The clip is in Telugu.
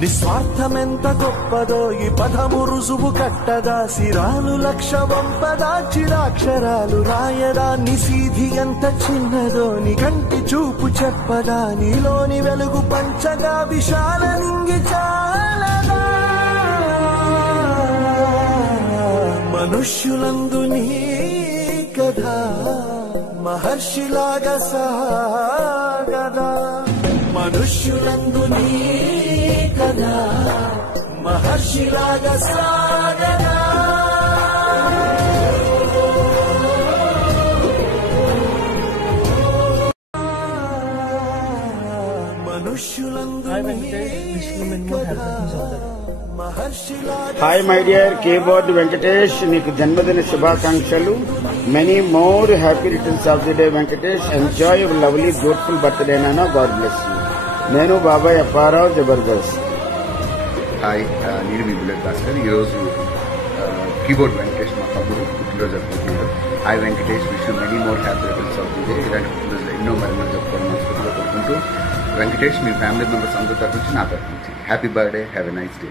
నిస్వార్థమెంత గొప్పదో ఈ పదము రుజువు కట్టదా, సిరాలు లక్ష వంపదా, చిరాక్షరాలు రాయదా, నిసీధి ఎంత చిన్నదో నీ కంటి చూపు చెప్పదా, నీలోని వెలుగు పంచగా విశాల నింగి చాలదా. మనుష్యులందు నీ కథ మహర్షిలాగా సాగదా, మనుష్యులందు నీ కథ మహర్షిలాగా సాగదా. మనుష్యులందు Hi my dear keyboard Venkatesh, నీకు జన్మదిన శుభాకాంక్షలు. Many more happy returns of the day Venkatesh. Enjoy your lovely beautiful birthday Nana. God bless you. నేను బాబాయ్ అప్పారావు జబర్దస్త్. హాయ్, నేను మీ బుల్లెట్ భాస్కర్. ఈరోజు కీబోర్డ్ వెంకటేష్ మా తమ్ముడు పుట్టినరోజు జరుపుకుంటున్నాడు. Hi Venkatesh, wish you many more happy returns of the day. ఇలాంటి పుట్టినరోజులు ఎన్నో మరిన్ని చెప్పుకోవడం మనస్ఫూర్తిగా కోరుకుంటూ, వెంకటేష్ మీ ఫ్యామిలీ మెంబర్స్ అందరి తరఫు నుంచి నా తరఫు నుంచి happy birthday, have a nice day.